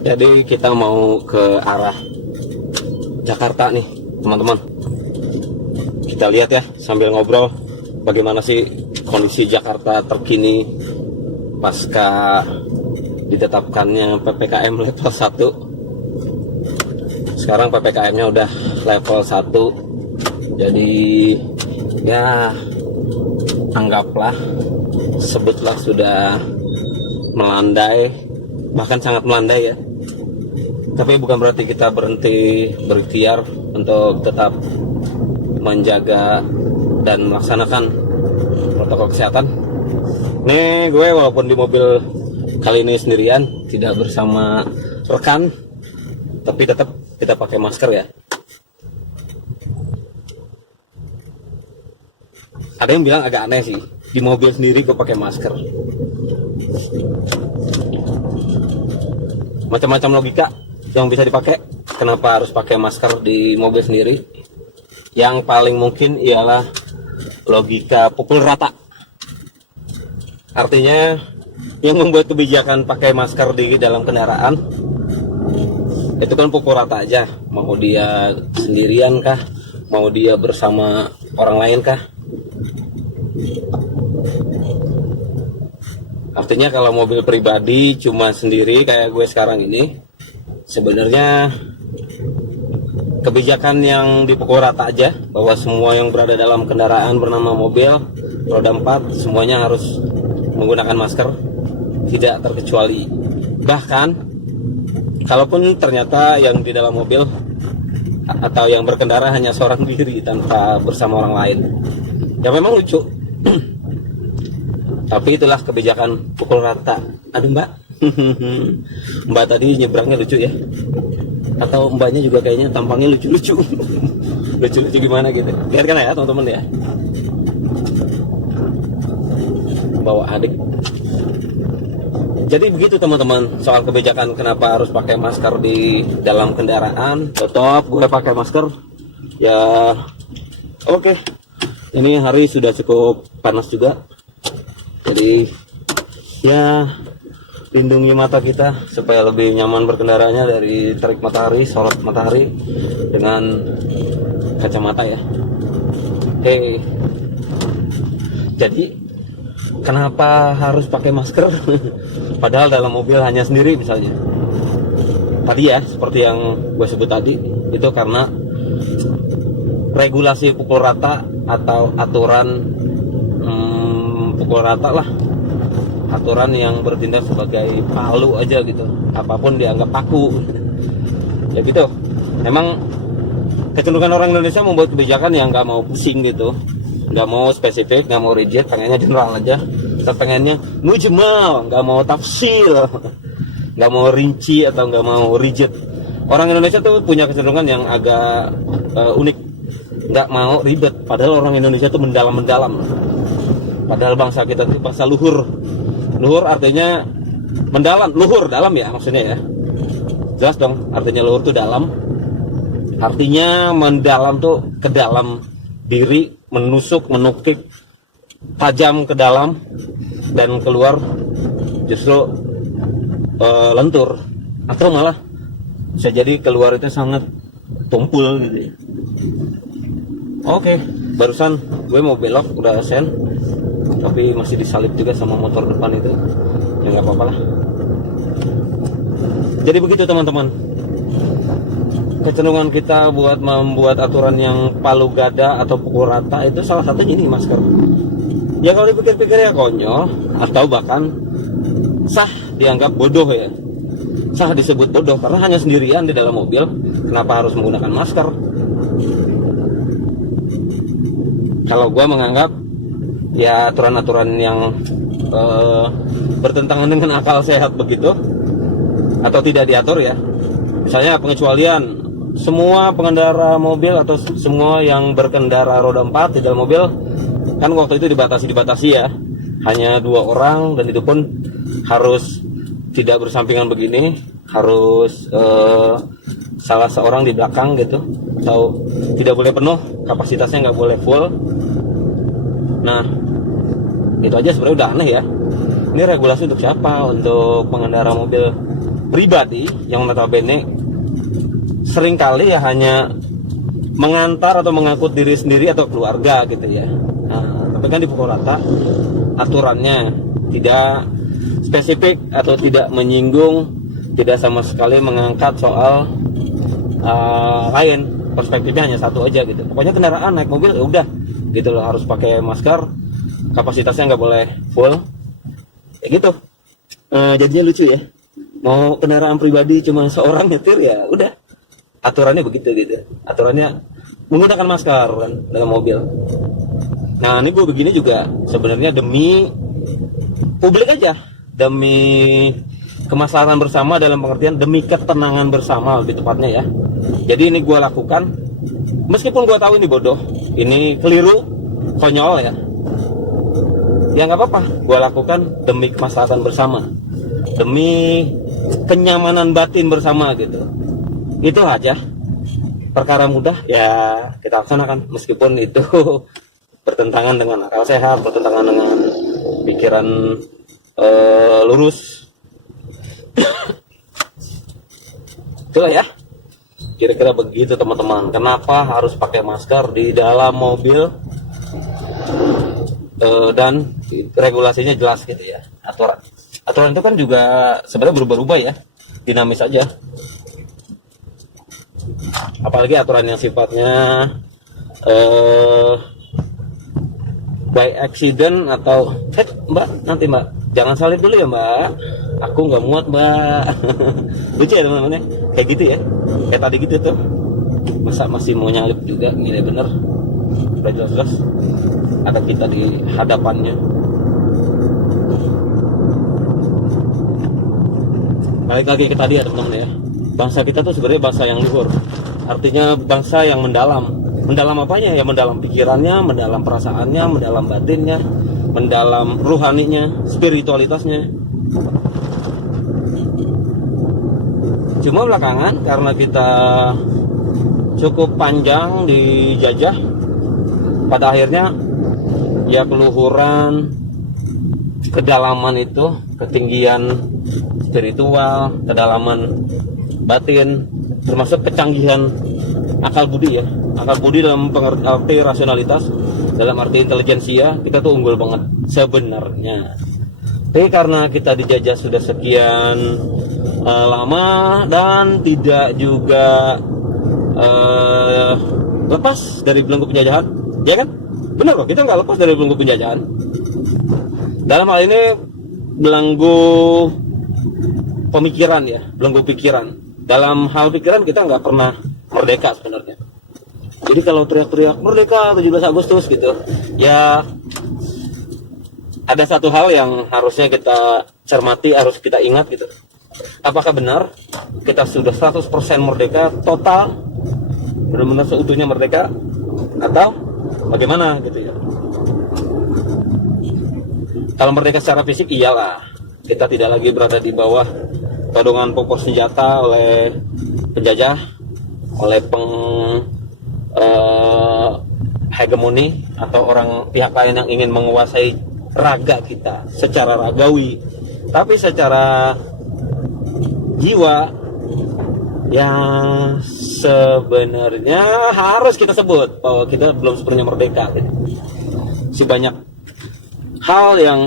Jadi kita mau ke arah Jakarta nih teman-teman. Kita lihat ya sambil ngobrol bagaimana sih kondisi Jakarta terkini pasca ditetapkannya PPKM level 1. Sekarang PPKM-nya udah level 1. Jadi ya anggaplah, sebutlah sudah melandai, bahkan sangat melandai ya. Tapi bukan berarti kita berhenti berikhtiar untuk tetap menjaga dan melaksanakan protokol kesehatan. Nih gue walaupun di mobil kali ini sendirian, tidak bersama rekan, tapi tetap kita pakai masker ya. Ada yang bilang agak aneh sih, di mobil sendiri gue pakai masker. Macam-macam logika yang bisa dipakai, kenapa harus pakai masker di mobil sendiri. Yang paling mungkin ialah logika pukul rata. Artinya yang membuat kebijakan pakai masker di dalam kendaraan itu kan pukul rata aja, mau dia sendirian kah, mau dia bersama orang lain kah. Artinya kalau mobil pribadi cuma sendiri kayak gue sekarang ini, sebenarnya kebijakan yang dipukul rata aja, bahwa semua yang berada dalam kendaraan bernama mobil roda 4 semuanya harus menggunakan masker, tidak terkecuali. Bahkan kalaupun ternyata yang di dalam mobil atau yang berkendara hanya seorang diri tanpa bersama orang lain, ya memang lucu. Tapi itulah kebijakan pukul rata. Aduh mbak, mbak tadi nyebrangnya lucu ya. Atau mbaknya juga kayaknya tampangnya lucu-lucu. Lucu-lucu gimana gitu. Biarkan ya teman-teman ya. Bawa adik. Jadi begitu teman-teman soal kebijakan kenapa harus pakai masker di dalam kendaraan. Tetap gue pakai masker. Ya oke. Ini hari sudah cukup panas juga. Jadi ya lindungi mata kita supaya lebih nyaman berkendaranya dari terik matahari, sorot matahari dengan kacamata ya. Oke. Jadi kenapa harus pakai masker? Padahal dalam mobil hanya sendiri misalnya. Tadi ya seperti yang gue sebut tadi, itu karena regulasi pukul rata atau aturan pukul rata lah, aturan yang bertindak sebagai palu aja gitu, apapun dianggap paku ya gitu. Memang kecenderungan orang Indonesia membuat kebijakan yang nggak mau pusing gitu, nggak mau spesifik, nggak mau rigid, pengennya general aja. Kita pengennya mujmal, nggak mau tafsil, nggak mau rinci atau nggak mau rigid. Orang Indonesia tuh punya kecenderungan yang agak unik, nggak mau ribet, padahal orang Indonesia tuh mendalam-mendalam. Padahal bangsa kita itu bangsa luhur. Luhur artinya mendalam, luhur dalam ya maksudnya ya. Jelas dong, artinya luhur itu dalam. Artinya mendalam tuh ke dalam diri, menusuk, menukik, tajam ke dalam dan keluar justru lentur, atau malah bisa jadi keluar itu sangat tumpul gitu ya. Oke, barusan gue mau belok udah sen, tapi masih disalip juga sama motor depan itu. Ya nggak apa-apa lah. Jadi begitu teman-teman, kecenderungan kita buat membuat aturan yang palu gada atau pukul rata itu salah satunya ini masker. Ya kalau dipikir-pikir ya konyol, atau bahkan sah dianggap bodoh ya. Sah disebut bodoh karena hanya sendirian di dalam mobil, kenapa harus menggunakan masker? Kalau gua menganggap ya aturan-aturan yang bertentangan dengan akal sehat begitu atau tidak diatur ya. Misalnya pengecualian semua pengendara mobil atau semua yang berkendara roda 4 di dalam mobil, kan waktu itu dibatasi ya, hanya 2 orang, dan itu pun harus tidak bersampingan begini, harus salah seorang di belakang gitu, atau tidak boleh penuh, kapasitasnya nggak boleh full. Nah itu aja sebenarnya udah aneh ya. Ini regulasi untuk siapa? Untuk pengendara mobil pribadi yang notabene seringkali ya hanya mengantar atau mengangkut diri sendiri atau keluarga gitu ya. Nah, tapi kan di pukul rata aturannya tidak spesifik atau tidak menyinggung, tidak sama sekali mengangkat soal lain, perspektifnya hanya satu aja gitu. Pokoknya kendaraan naik mobil ya udah gitu loh, harus pakai masker, kapasitasnya nggak boleh full, ya gitu. Jadinya lucu ya, mau kendaraan pribadi cuma seorang nyetir ya udah, aturannya begitu gitu. Aturannya menggunakan masker kan dalam mobil. Nah ini gue begini juga sebenarnya demi publik aja, demi kemaslahatan bersama, dalam pengertian demi ketenangan bersama lebih tepatnya ya. Jadi ini gue lakukan meskipun gue tahu ini bodoh, ini keliru, konyol ya. Ya nggak apa-apa, gue lakukan demi kemaslahatan bersama, demi kenyamanan batin bersama gitu. Itu aja, perkara mudah ya kita laksanakan meskipun itu bertentangan dengan akal sehat, bertentangan dengan pikiran lurus. Itulah ya, kira-kira begitu teman-teman. Kenapa harus pakai masker di dalam mobil, dan regulasinya jelas gitu ya. Aturan itu kan juga sebenarnya berubah-ubah ya, dinamis aja. Apalagi aturan yang sifatnya by accident atau mbak, nanti mbak jangan salib dulu ya mbak, aku nggak muat mbak. Lucu ya teman-teman ya, kayak gitu ya, kayak tadi gitu tuh. Masa masih mau nyalip juga, gila bener. Udah jelas-jelas ada kita di hadapannya. Balik lagi ke tadi ya teman-teman ya, bangsa kita tuh sebenarnya bangsa yang luhur, artinya bangsa yang mendalam. Mendalam apanya ya? Mendalam pikirannya, mendalam perasaannya, mendalam batinnya, mendalam ruhaninya, spiritualitasnya. Cuma belakangan karena kita cukup panjang dijajah, pada akhirnya ya keluhuran, kedalaman itu, ketinggian spiritual, kedalaman batin, termasuk kecanggihan akal budi ya. Akal budi dalam arti rasionalitas, dalam arti intelijensia, kita tuh unggul banget sebenarnya. Tapi karena kita dijajah sudah sekian lama dan tidak juga lepas dari belenggu penjajahan, ya kan? Benar loh, kita nggak lepas dari belenggu penjajahan. Dalam hal ini belenggu pemikiran ya, belenggu pikiran. Dalam hal pikiran kita nggak pernah merdeka sebenarnya. Jadi kalau teriak-teriak merdeka 17 Agustus gitu, ya ada satu hal yang harusnya kita cermati, harus kita ingat gitu. Apakah benar kita sudah 100% merdeka total, benar-benar seutuhnya merdeka, atau bagaimana gitu ya? Kalau merdeka secara fisik iyalah, kita tidak lagi berada di bawah todongan pokok senjata oleh penjajah, oleh hegemoni atau orang pihak lain yang ingin menguasai raga kita secara ragawi. Tapi secara jiwa ya sebenarnya harus kita sebut bahwa kita belum sepenuhnya merdeka gitu. Si banyak hal yang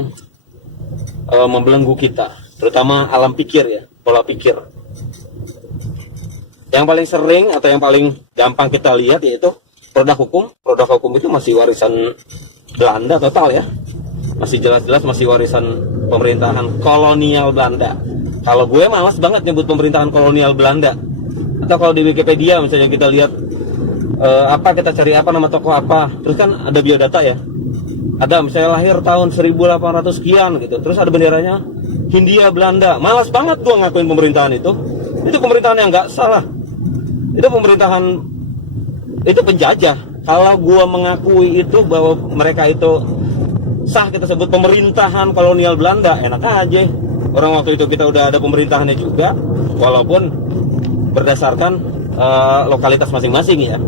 membelenggu kita, terutama alam pikir ya, pola pikir. Yang paling sering atau yang paling gampang kita lihat yaitu produk hukum. Produk hukum itu masih warisan Belanda total ya, masih jelas-jelas masih warisan pemerintahan kolonial Belanda. Kalau gue malas banget nyebut pemerintahan kolonial Belanda. Atau kalau di Wikipedia misalnya kita lihat kita cari apa nama tokoh apa, terus kan ada biodata ya, ada misalnya lahir tahun 1800 sekian gitu, terus ada benderanya Hindia Belanda. Malas banget gue ngakuin pemerintahan itu pemerintahan yang nggak salah, itu pemerintahan, itu penjajah. Kalau gue mengakui itu bahwa mereka itu sah, kita sebut pemerintahan kolonial Belanda, enak aja. Orang waktu itu kita udah ada pemerintahannya juga, walaupun berdasarkan lokalitas masing-masing ya,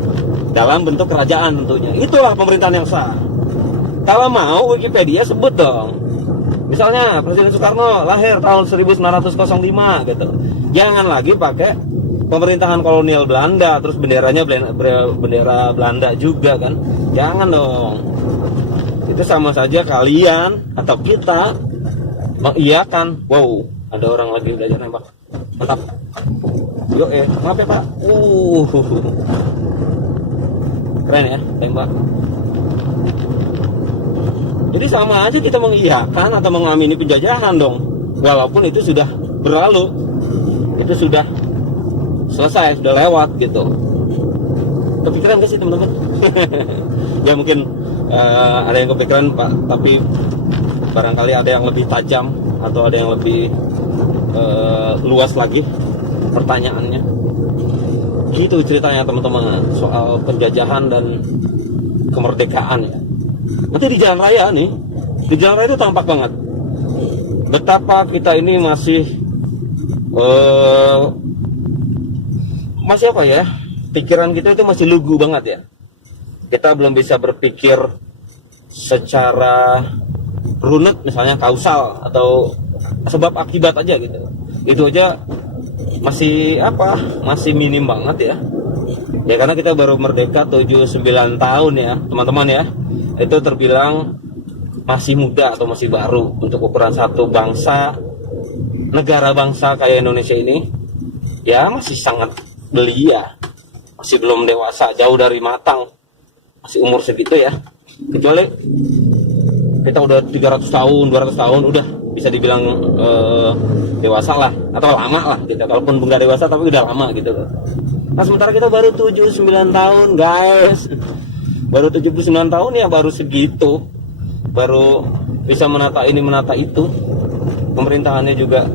dalam bentuk kerajaan tentunya. Itulah pemerintahan yang sah. Kalau mau Wikipedia sebut dong, misalnya Presiden Soekarno lahir tahun 1905 gitu, Jangan lagi pakai pemerintahan kolonial Belanda, terus benderanya bendera Belanda juga kan. Jangan dong. Itu sama saja kalian atau kita mengiyakan. Wow, ada orang lagi belajar nembak. Mantap. Yo maaf ya Pak. Keren ya, tembak. Jadi sama aja kita mengiyakan atau mengamini penjajahan dong. Walaupun itu sudah berlalu. Itu sudah selesai, sudah lewat gitu. Kepikiran gak sih teman-teman? Ya mungkin ada yang kepikiran Pak, tapi barangkali ada yang lebih tajam atau ada yang lebih luas lagi pertanyaannya. Gitu ceritanya teman-teman soal penjajahan dan kemerdekaan ya. Nanti di jalan raya nih, di jalan raya itu tampak banget betapa kita ini masih apa ya, pikiran kita itu masih lugu banget ya. Kita belum bisa berpikir secara runut, misalnya kausal atau sebab akibat aja gitu. Itu aja masih masih minim banget ya. Ya karena kita baru merdeka 79 tahun ya teman-teman ya. Itu terbilang masih muda atau masih baru untuk ukuran satu bangsa, negara bangsa kayak Indonesia ini. Ya masih sangat belia, masih belum dewasa, jauh dari matang, masih umur segitu ya. Kecuali kita udah 300 tahun, 200 tahun udah bisa dibilang dewasa lah atau lama lah gitu. Kalaupun nggak dewasa tapi udah lama gitu. Nah sementara kita baru 79 tahun guys. Baru 79 tahun ya, baru segitu. Baru bisa menata ini menata itu. Pemerintahannya juga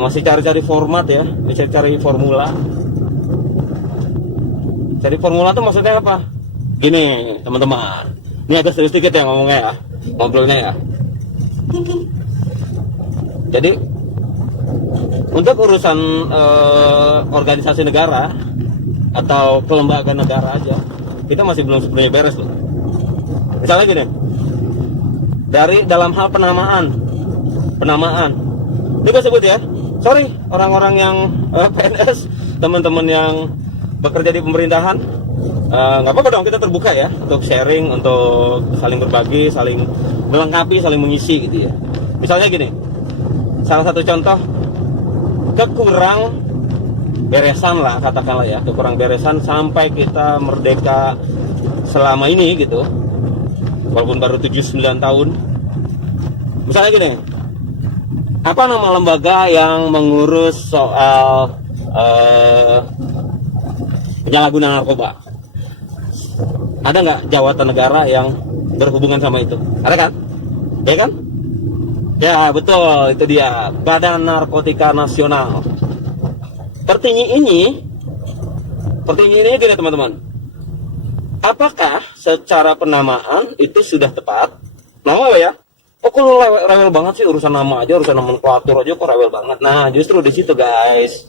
masih cari-cari format ya, bisa cari formula. Cari formula tuh maksudnya apa? Gini teman-teman, ini agak serius sedikit ya ngomongnya ya, ngobrolnya ya. Jadi untuk urusan organisasi negara atau kelembagaan negara aja, kita masih belum sepenuhnya beres loh. Misalnya gini, dari dalam hal penamaan, ini gue sebut ya, sorry orang-orang yang PNS, teman-teman yang bekerja di pemerintahan, nggak apa-apa dong, kita terbuka ya untuk sharing, untuk saling berbagi, saling melengkapi, saling mengisi gitu ya. Misalnya gini, salah satu contoh kekurang beresan lah katakanlah ya, kekurang beresan sampai kita merdeka selama ini gitu, walaupun baru 79 tahun. Misalnya gini, apa nama lembaga yang mengurus soal penyalahgunaan narkoba? Ada nggak jawatan negara yang berhubungan sama itu? Ada kan? Ya kan? Ya betul, itu dia, Badan Narkotika Nasional. Pertanyaan ini gini teman-teman, apakah secara penamaan itu sudah tepat? Nama ya? Oh kok lu rewel banget sih urusan nama aja, urusan nomenklatur aja kok rewel banget. Nah justru di situ guys,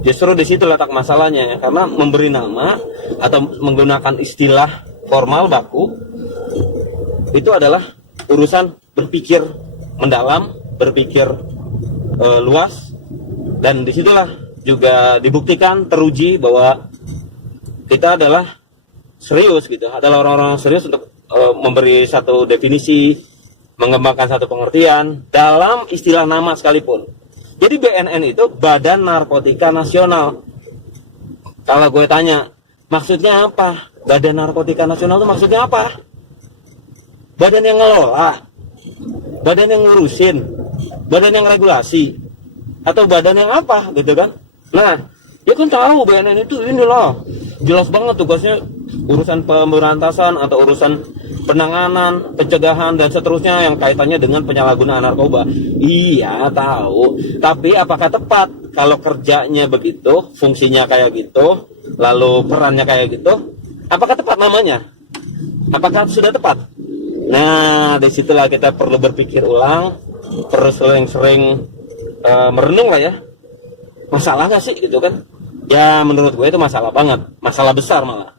justru di situ letak masalahnya, karena memberi nama atau menggunakan istilah formal baku itu adalah urusan berpikir mendalam, berpikir luas, dan disitulah juga dibuktikan, teruji bahwa kita adalah serius gitu, adalah orang-orang serius untuk memberi satu definisi, mengembangkan satu pengertian dalam istilah nama sekalipun. Jadi BNN itu Badan Narkotika Nasional. Kalau gue tanya, maksudnya apa? Badan Narkotika Nasional itu maksudnya apa? Badan yang ngelola, badan yang ngurusin, badan yang regulasi, atau badan yang apa gitu kan? Nah, ya kan tahu BNN itu ini loh, jelas banget tugasnya urusan pemberantasan atau urusan penanganan, pencegahan dan seterusnya yang kaitannya dengan penyalahgunaan narkoba. Iya tahu, tapi apakah tepat kalau kerjanya begitu, fungsinya kayak gitu, lalu perannya kayak gitu? Apakah tepat namanya? Apakah sudah tepat? Nah, disitulah kita perlu berpikir ulang, perlu sering-sering merenung lah ya. Masalah nggak sih gitu kan? Ya menurut gue itu masalah banget, masalah besar malah.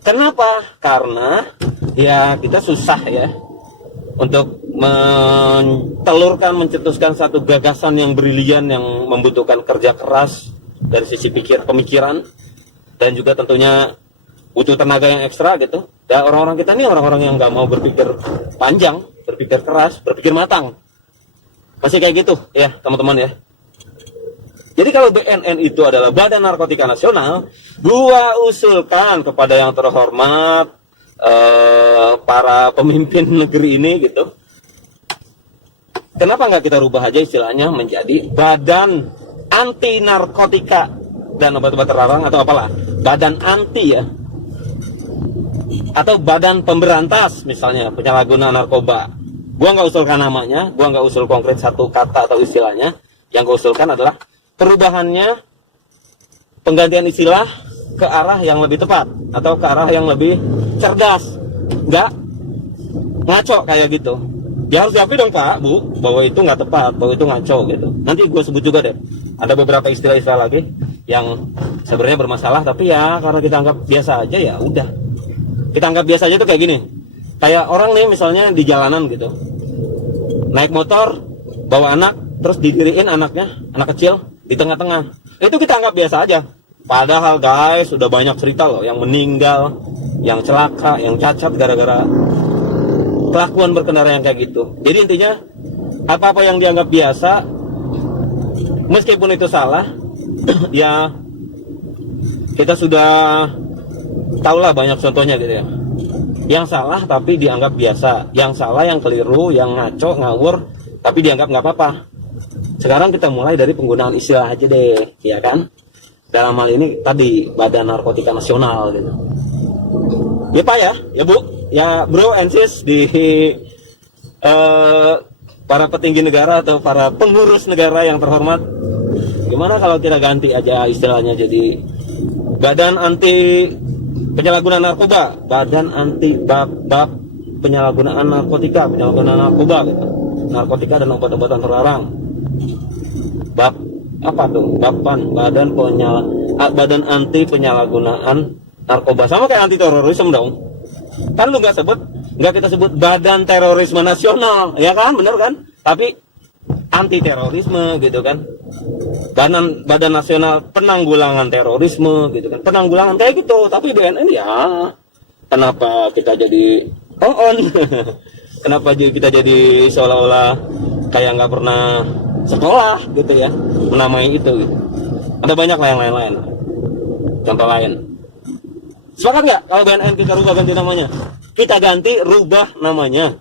Kenapa? Karena ya kita susah ya untuk mencetuskan satu gagasan yang brilian yang membutuhkan kerja keras dari sisi pemikiran, dan juga tentunya butuh tenaga yang ekstra gitu. Dan orang-orang kita ini orang-orang yang nggak mau berpikir panjang, berpikir keras, berpikir matang. Masih kayak gitu ya teman-teman ya. Jadi kalau BNN itu adalah Badan Narkotika Nasional, gua usulkan kepada yang terhormat para pemimpin negeri ini gitu, kenapa nggak kita rubah aja istilahnya menjadi Badan Anti Narkotika dan Obat-obat Terlarang atau apalah, Badan Anti ya, atau Badan Pemberantas misalnya penyalahgunaan narkoba. Gua nggak usulkan namanya, gua nggak usul konkret satu kata atau istilahnya. Yang gua usulkan adalah perubahannya, penggantian istilah ke arah yang lebih tepat atau ke arah yang lebih cerdas, nggak ngaco kayak gitu. Ya harus diakui dong Pak, Bu, bahwa itu nggak tepat, bahwa itu ngaco gitu. Nanti gue sebut juga deh, ada beberapa istilah-istilah lagi yang sebenarnya bermasalah, tapi ya karena kita anggap biasa aja, ya udah. Kita anggap biasa aja tuh kayak gini. Kayak orang nih misalnya di jalanan gitu, naik motor, bawa anak, terus didiriin anaknya, anak kecil, di tengah-tengah. Itu kita anggap biasa aja. Padahal guys, sudah banyak cerita loh yang meninggal, yang celaka, yang cacat gara-gara kelakuan berkendara yang kayak gitu. Jadi intinya, apa-apa yang dianggap biasa, meskipun itu salah, ya kita sudah tahulah banyak contohnya gitu ya. Yang salah tapi dianggap biasa, yang salah, yang keliru, yang ngaco, ngawur, tapi dianggap nggak apa-apa. Sekarang kita mulai dari penggunaan istilah aja deh, ya kan? Dalam hal ini tadi Badan Narkotika Nasional gitu. Ya Pak ya Bu, ya Bro and Sis di para petinggi negara atau para pengurus negara yang terhormat, gimana kalau kita ganti aja istilahnya jadi Badan Anti Penyalahgunaan Narkoba, Badan Anti Bab Penyalahgunaan Narkotika, Penyalahgunaan Narkoba gitu. Narkotika dan obat-obatan terlarang. Bab apa tuh? Badan Anti Penyalahgunaan Narkoba, sama kayak anti terorisme dong. Kan lu nggak kita sebut Badan Terorisme Nasional, ya kan, bener kan? Tapi anti terorisme gitu kan. Badan Nasional Penanggulangan Terorisme gitu kan. Penanggulangan kayak gitu, tapi BNN ya kenapa kita jadi on? Kenapa kita jadi seolah-olah kayak nggak pernah sekolah gitu ya, menamai itu gitu. Ada banyak lah yang lain-lain. Contoh lain. Sepakat nggak kalau BNN kita rubah ganti namanya? Kita ganti rubah namanya.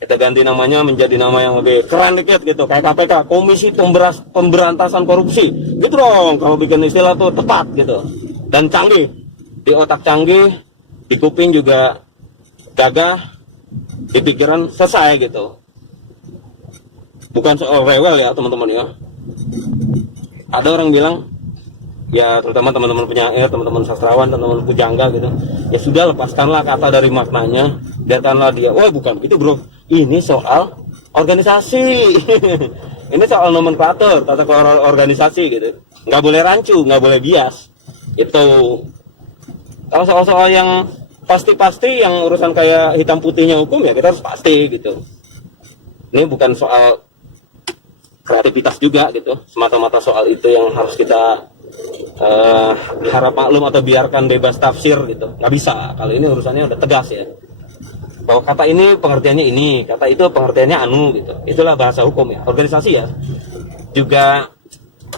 Kita ganti namanya menjadi nama yang lebih keren dikit gitu, kayak KPK, Komisi Pemberantasan Korupsi. Gitu dong, kalau bikin istilah tuh tepat gitu. Dan canggih. Di otak canggih, di kuping juga gagah, di pikiran selesai gitu. Bukan soal rewel ya teman-teman ya. Ada orang bilang, ya terutama teman-teman penyair, teman-teman sastrawan, teman-teman pujangga gitu, ya sudah, lepaskanlah kata dari maknanya, biarkanlah dia. Oh bukan begitu bro, ini soal organisasi. Ini soal nomenklatur, tata kelola organisasi gitu. Nggak boleh rancu, nggak boleh bias. Itu kalau soal-soal yang pasti-pasti, yang urusan kayak hitam putihnya hukum, ya kita harus pasti gitu. Ini bukan soal kreativitas juga gitu, semata-mata soal itu yang harus kita harap maklum atau biarkan bebas tafsir gitu. Nggak bisa, kalau ini urusannya udah tegas ya, bahwa kata ini pengertiannya ini, kata itu pengertiannya anu gitu. Itulah bahasa hukum ya. Organisasi ya juga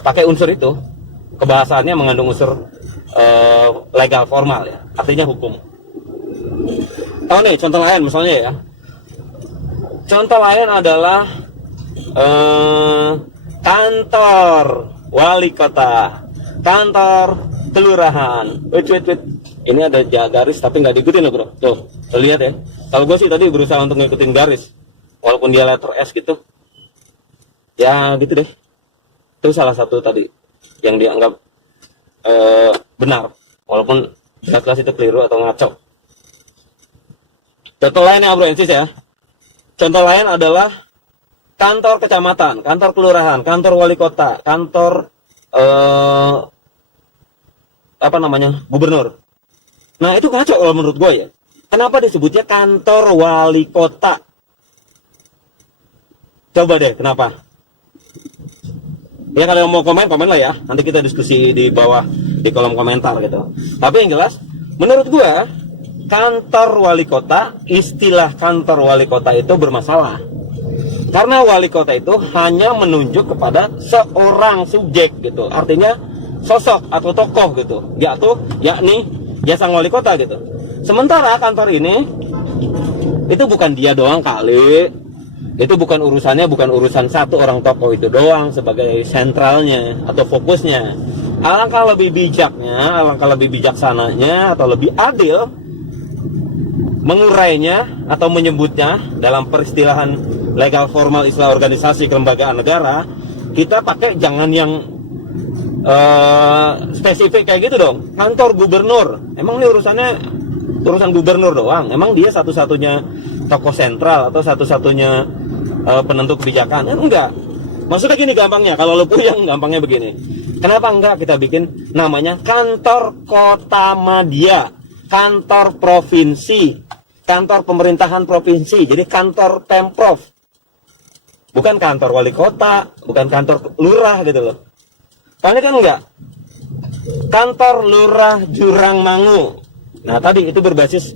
pakai unsur itu, kebahasaannya mengandung unsur legal formal ya, artinya hukum. Oh nih contoh lain misalnya ya, contoh lain adalah kantor wali kota, kantor kelurahan. Wait. Ini ada garis tapi nggak diikutin loh bro. Tuh lihat ya. Kalau gue sih tadi berusaha untuk ngikutin garis, walaupun dia letter S gitu. Ya gitu deh. Itu salah satu tadi yang dianggap benar, walaupun jelas itu keliru atau ngaco. Contoh lain ya bro, Ensis ya. Contoh lain adalah kantor kecamatan, kantor kelurahan, kantor wali kota, kantor gubernur. Nah itu ngaco kalau menurut gue ya. Kenapa disebutnya kantor wali kota? Coba deh, kenapa? Ya kalau mau komen lah ya. Nanti kita diskusi di bawah di kolom komentar gitu. Tapi yang jelas, menurut gua kantor wali kota, istilah kantor wali kota itu bermasalah. Karena wali kota itu hanya menunjuk kepada seorang subjek gitu. Artinya sosok atau tokoh gitu. Yakni ya sang wali kota gitu. Sementara kantor ini itu bukan dia doang kali. Itu bukan urusan satu orang tokoh itu doang sebagai sentralnya atau fokusnya. Alangkah lebih bijaknya, alangkah lebih bijaksananya atau lebih adil mengurainya atau menyebutnya dalam peristilahan legal formal istilah organisasi kelembagaan negara, kita pakai jangan yang spesifik kayak gitu dong. Kantor gubernur, emang ini urusan gubernur doang? Emang dia satu-satunya tokoh sentral atau satu-satunya penentu kebijakan? Enggak. Maksudnya gini gampangnya, kalau lu puyeng gampangnya begini. Kenapa enggak kita bikin namanya kantor kota madya, kantor provinsi, kantor pemerintahan provinsi, jadi kantor pemprov, bukan kantor wali kota, bukan kantor lurah gitu loh. Soalnya kan enggak, kantor lurah Jurangmangu. Nah tadi itu berbasis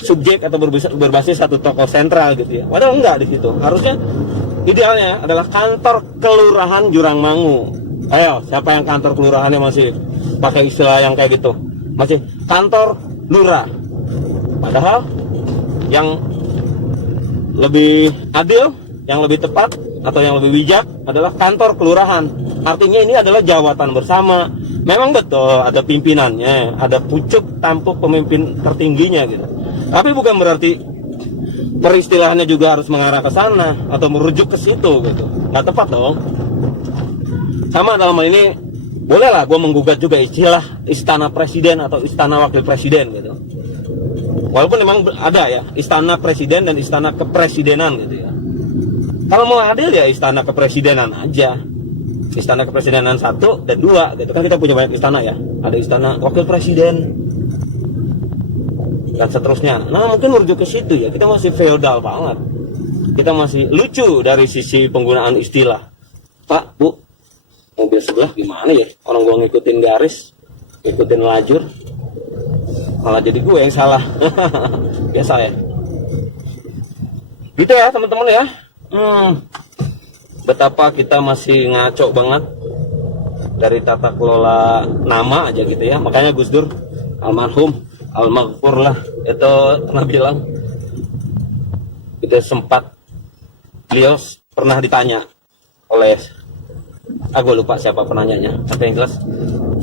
subjek atau berbasis satu tokoh sentral gitu ya. Padahal enggak di situ. Harusnya idealnya adalah kantor kelurahan Jurangmangu. Ayo, siapa yang kantor kelurahannya masih pakai istilah yang kayak gitu? Masih kantor lurah. Padahal yang lebih adil, yang lebih tepat atau yang lebih bijak adalah kantor kelurahan. Artinya ini adalah jawatan bersama. Memang betul ada pimpinannya, ada pucuk tampuk pemimpin tertingginya gitu. Tapi bukan berarti peristilahannya juga harus mengarah ke sana atau merujuk ke situ gitu. Nggak tepat dong. Sama dalam hal ini, bolehlah gue menggugat juga istilah istana presiden atau istana wakil presiden gitu. Walaupun memang ada ya istana presiden dan istana kepresidenan gitu ya. Kalau mau adil ya istana kepresidenan aja. Istana kepresidenan 1 dan 2 gitu kan, kita punya banyak istana ya. Ada istana wakil presiden dan seterusnya. Nah mungkin merujuk ke situ ya. Kita masih feodal banget. Kita masih lucu dari sisi penggunaan istilah. Pak, Bu, mobil sebelah gimana ya? Orang gua ngikutin garis, ngikutin lajur, malah jadi gue yang salah. Biasa ya. Gitu ya teman-teman ya. Betapa kita masih ngaco banget dari tata kelola nama aja gitu ya. Makanya Gus Dur almarhum, almaghfur lah, itu pernah bilang, itu sempat beliau pernah ditanya oleh, gue lupa siapa penanyanya, tapi yang jelas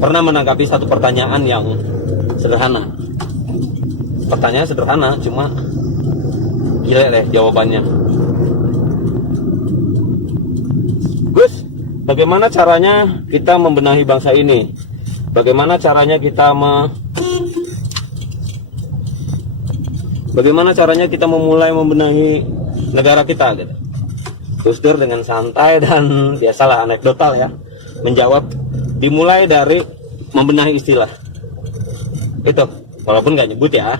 pernah menanggapi satu pertanyaan yang sederhana. Pertanyaan sederhana, cuma gila deh jawabannya. Gus, bagaimana caranya kita membenahi bangsa ini? Bagaimana caranya kita memulai membenahi negara kita gitu. Gus Dur dengan santai dan biasalah anekdotal ya menjawab, dimulai dari membenahi istilah. Itu, walaupun nggak nyebut ya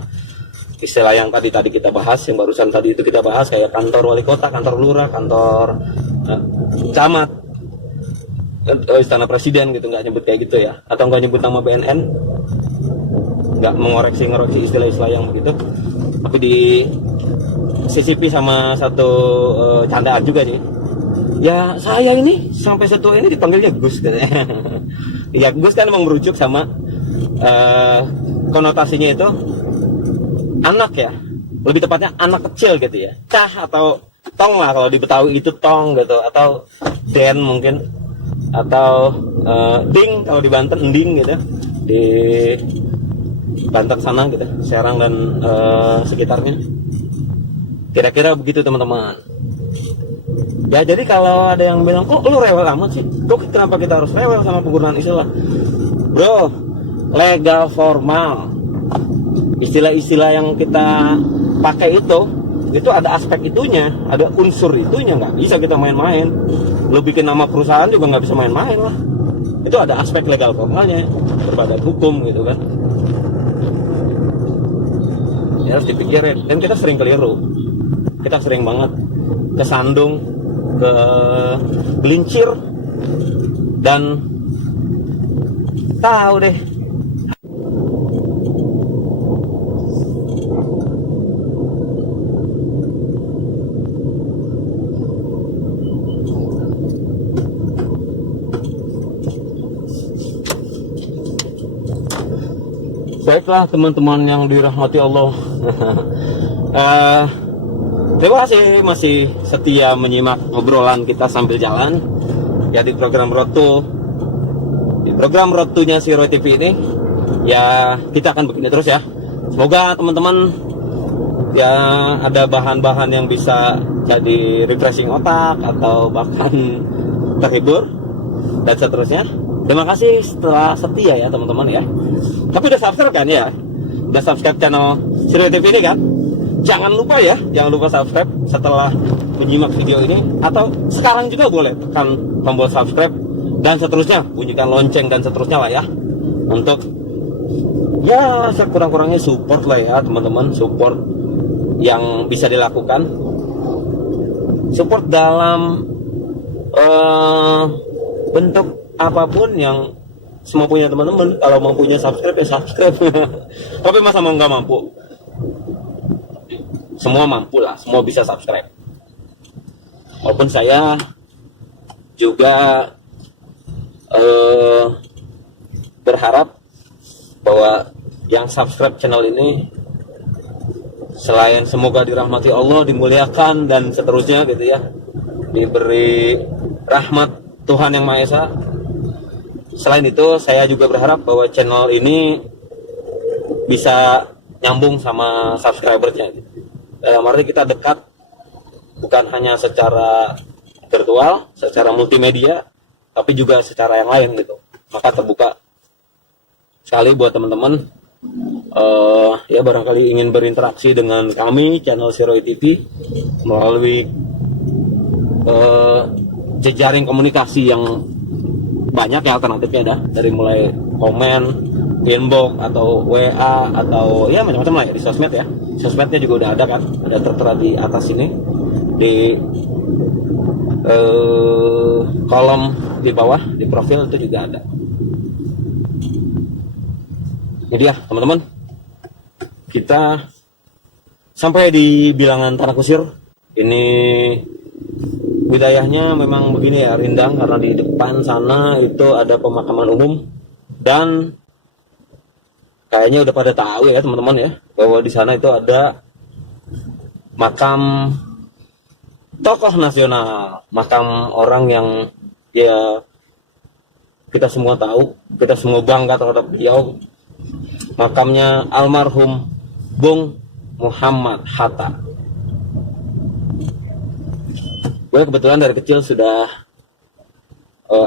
istilah yang tadi kita bahas, yang barusan tadi itu kita bahas, kayak kantor wali kota, kantor lurah, kantor camat, istana presiden gitu, nggak nyebut kayak gitu ya, atau nggak nyebut nama BNN, nggak mengoreksi istilah-istilah yang begitu. Tapi di CCP sama satu candaan juga nih, ya saya ini sampai setua ini dipanggilnya Gus katanya. Ya Gus kan emang merujuk sama konotasinya itu anak ya, lebih tepatnya anak kecil gitu ya, cah atau tong lah kalau di Betawi itu tong gitu, atau den mungkin, atau ding kalau di Banten, ending gitu, di Banten sana gitu, Serang dan sekitarnya. Kira-kira begitu teman-teman. Ya jadi kalau ada yang bilang, kok lu rewel amat sih? Kok kenapa kita harus rewel sama penggunaan istilah? Bro, legal formal, istilah-istilah yang kita pakai itu ada aspek itunya, ada unsur itunya, nggak bisa kita main-main. Lo bikin nama perusahaan juga nggak bisa main-main lah. Itu ada aspek legal formalnya, berbadan hukum gitu kan. Ya harus dipikirin. Dan kita sering keliru, kita sering banget kesandung ke gelincir dan tahu deh. Baiklah teman-teman yang dirahmati Allah. Terima kasih masih setia menyimak obrolan kita sambil jalan ya di program Road to. Di program Road to-nya si Roy TV ini ya kita akan begini terus ya. Semoga teman-teman ya ada bahan-bahan yang bisa jadi refreshing otak atau bahkan terhibur dan seterusnya. Terima kasih setelah setia ya teman-teman ya. Tapi udah subscribe kan ya? Udah subscribe channel si Roy TV ini kan? Jangan lupa ya, jangan lupa subscribe setelah menyimak video ini, atau sekarang juga boleh tekan tombol subscribe dan seterusnya, bunyikan lonceng dan seterusnya lah ya, untuk ya sekurang-kurangnya support lah ya teman-teman, support yang bisa dilakukan, support dalam bentuk apapun yang semampunya teman-teman. Kalau mampunya subscribe ya subscribe. Tapi masa mau nggak mampu? Semua mampu lah, semua bisa subscribe. Walaupun saya juga berharap bahwa yang subscribe channel ini selain semoga dirahmati Allah, dimuliakan dan seterusnya gitu ya, diberi rahmat Tuhan Yang Maha Esa. Selain itu saya juga berharap bahwa channel ini bisa nyambung sama subscribernya gitu. Artinya kita dekat bukan hanya secara virtual, secara multimedia, tapi juga secara yang lain gitu. Maka terbuka sekali buat teman-teman ya barangkali ingin berinteraksi dengan kami channel si Roy TV melalui jejaring komunikasi yang banyak ya, alternatifnya ada dari mulai komen, inbox atau WA atau ya macam-macam lah ya di sosmed ya. Sosmednya juga udah ada kan, ada tertera di atas ini di kolom di bawah di profil itu juga ada. Ini dia teman-teman, kita sampai di bilangan Tanah Kusir. Ini wilayahnya memang begini ya, rindang, karena di depan sana itu ada pemakaman umum dan kayaknya udah pada tahu ya teman-teman ya, bahwa di sana itu ada makam tokoh nasional, makam orang yang ya kita semua tahu, kita semua bangga terhadap beliau. Makamnya almarhum Bung Muhammad Hatta. Gue kebetulan dari kecil sudah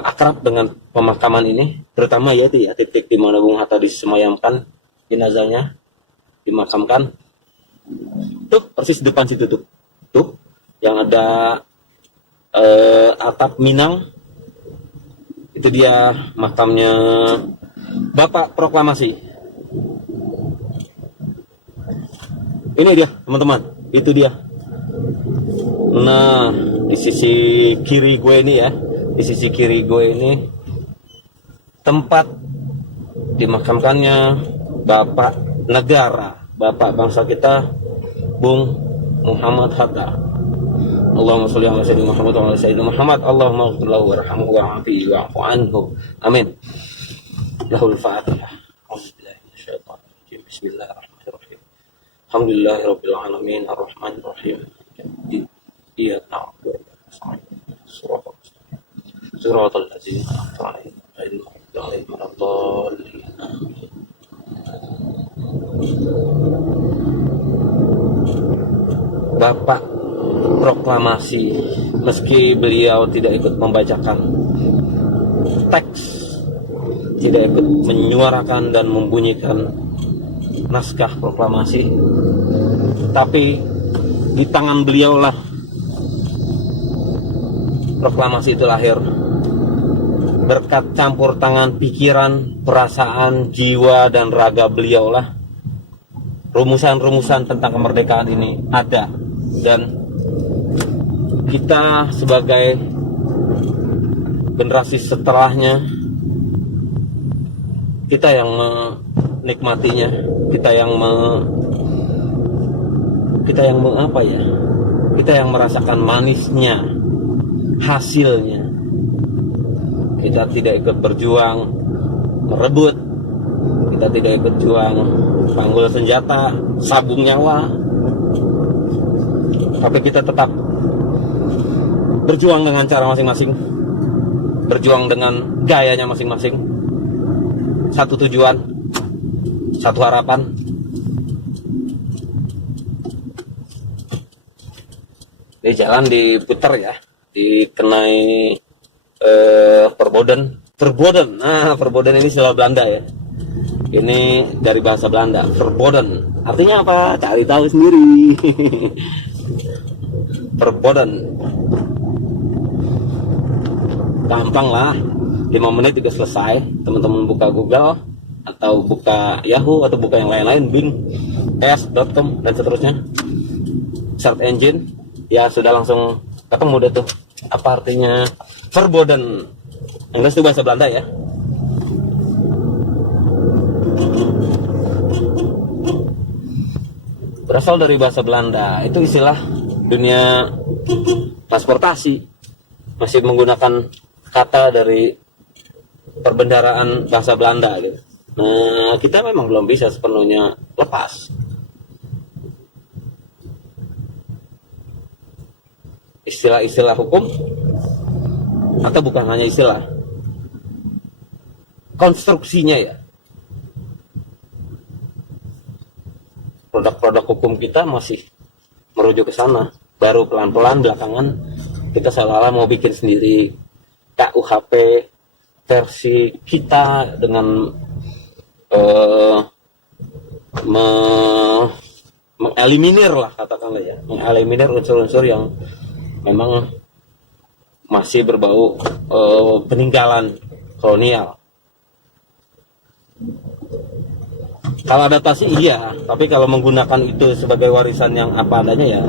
akrab dengan pemakaman ini, terutama ya itu ya titik di mana Bung Hatta disemayamkan, jenazahnya dimakamkan. Tuh persis depan situ tuh yang ada atap Minang, itu dia makamnya Bapak Proklamasi. Ini dia teman-teman, itu dia. Nah di sisi kiri gue ini ya, di sisi kiri gue ini tempat dimakamkannya Bapak Negara, Bapak bangsa kita, Bung Muhammad Hatta. Allahumma sholli ala sayyidina Muhammad wa ala sayyidina Muhammad. Allahumma ighfir lahu warhamhu wa'afihi wa'fu anhu. Amin. Lahul Fatihah. Auzubillahi minasyaitonir rajim. Bismillahirrahmanirrahim. Alhamdulillahirabbil alamin arrahmanir rahim. Iyyaka na'budu wa iyyaka nasta'in. Shiratal ladzina an'amta 'alaihim ghairil maghdubi 'alaihim waladdallin. Bapak Proklamasi, meski beliau tidak ikut membacakan teks, tidak ikut menyuarakan dan membunyikan naskah proklamasi, tapi di tangan beliaulah proklamasi itu lahir. Berkat campur tangan pikiran, perasaan, jiwa, dan raga beliaulah rumusan-rumusan tentang kemerdekaan ini ada dan kita sebagai generasi setelahnya, kita yang menikmatinya, kita yang kita yang merasakan manisnya, hasilnya. Kita tidak ikut berjuang merebut, kita tidak ikut juang panggul senjata, sabung nyawa, tapi kita tetap berjuang dengan cara masing-masing, berjuang dengan gayanya masing-masing. Satu tujuan, satu harapan. Di jalan diputar ya, dikenai Verboden. Nah, Verboden ini istilah Belanda ya. Ini dari bahasa Belanda, Verboden. Artinya apa? Cari tahu sendiri. Verboden. Gampang lah. 5 menit juga selesai. Teman-teman buka Google atau buka Yahoo atau buka yang lain-lain, Bing, s.com dan seterusnya. Search engine, ya sudah langsung ketemu deh tuh apa artinya Verboden. Yang itu bahasa Belanda ya. Berasal dari bahasa Belanda. Itu istilah dunia transportasi. Masih menggunakan kata dari perbendaraan bahasa Belanda gitu. Nah, kita memang belum bisa sepenuhnya lepas. Istilah-istilah hukum, atau bukan hanya istilah, konstruksinya ya. Produk-produk hukum kita masih merujuk ke sana. Baru pelan-pelan belakangan kita seolah-olah mau bikin sendiri KUHP versi kita dengan mengeliminir lah, katakanlah ya, mengeliminir unsur-unsur yang memang masih berbau peninggalan kolonial. Kalau adaptasi iya, tapi kalau menggunakan itu sebagai warisan yang apa adanya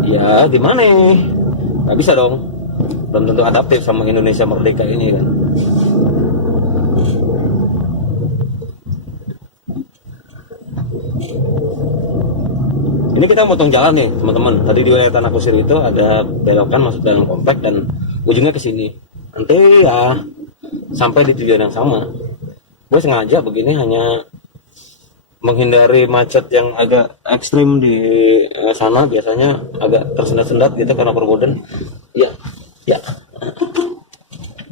ya gimana? Nggak bisa dong. Belum tentu adaptif sama Indonesia merdeka ini kan. Ini kita motong jalan nih teman-teman. Tadi di wilayah Tanah Kusir itu ada belokan masuk dalam komplek dan ujungnya ke sini. Nanti ya sampai di tujuan yang sama. Gue sengaja begini hanya menghindari macet yang agak ekstrim di sana. Biasanya agak tersendat-sendat gitu karena Verboden. Ya.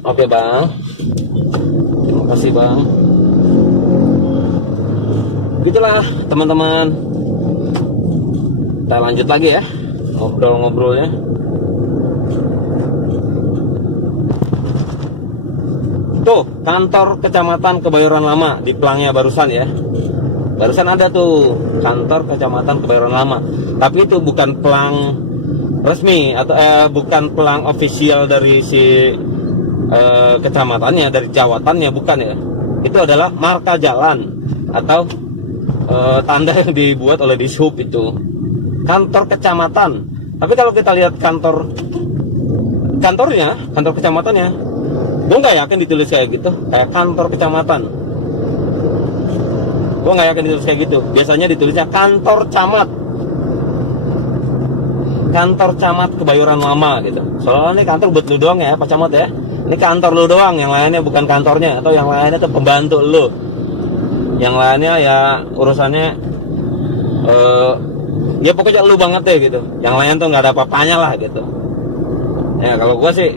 Oke bang, terima kasih bang. Begitulah teman-teman. Kita lanjut lagi ya ngobrol-ngobrolnya. Tuh kantor kecamatan Kebayoran Lama di pelangnya barusan ya. Barusan ada tuh kantor kecamatan Kebayoran Lama. Tapi itu bukan pelang resmi atau bukan pelang ofisial dari si kecamatannya, dari jawatannya, bukan ya. Itu adalah marka jalan atau tanda yang dibuat oleh Dishub itu. Kantor kecamatan. Tapi kalau kita lihat kantornya, kantor kecamatannya, gue nggak yakin ditulis kayak gitu, kayak kantor kecamatan. Gue nggak yakin ditulis kayak gitu. Biasanya ditulisnya kantor camat. Kantor camat Kebayoran Lama gitu. Soalnya ini kantor buat lu doang ya, Pak Camat ya. Ini kantor lu doang, yang lainnya bukan kantornya, atau yang lainnya tuh pembantu lu. Yang lainnya ya urusannya ya pokoknya lu banget deh gitu. Yang lain tuh nggak ada apa-apanya lah gitu. Ya kalau gua sih